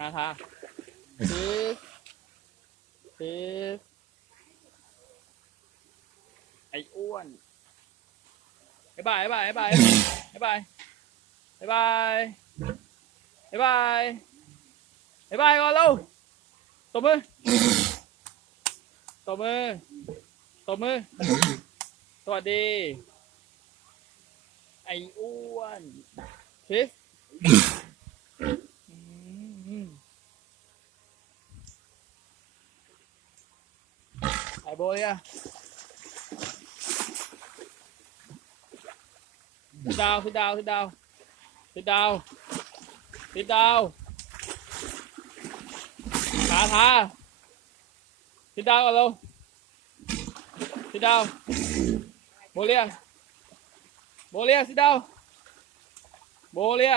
อาทาซื้อซื้อไอ้อ้วนบ๊ายบายบ๊ายบายบ๊ายบายบ๊ายบายบ๊ายบายบ๊ายบายก่อนเร็วตบมือตบมือตบมือ สวัสดี ไอ้อ้วนคริสอืม ไอ้โบยอะสิดาวสิดาวสิดาวสิดาวสิดาวขาทาสิดาวก่อนเร็วสิดาวโบเลียโบเลียสิดาวโบเลีย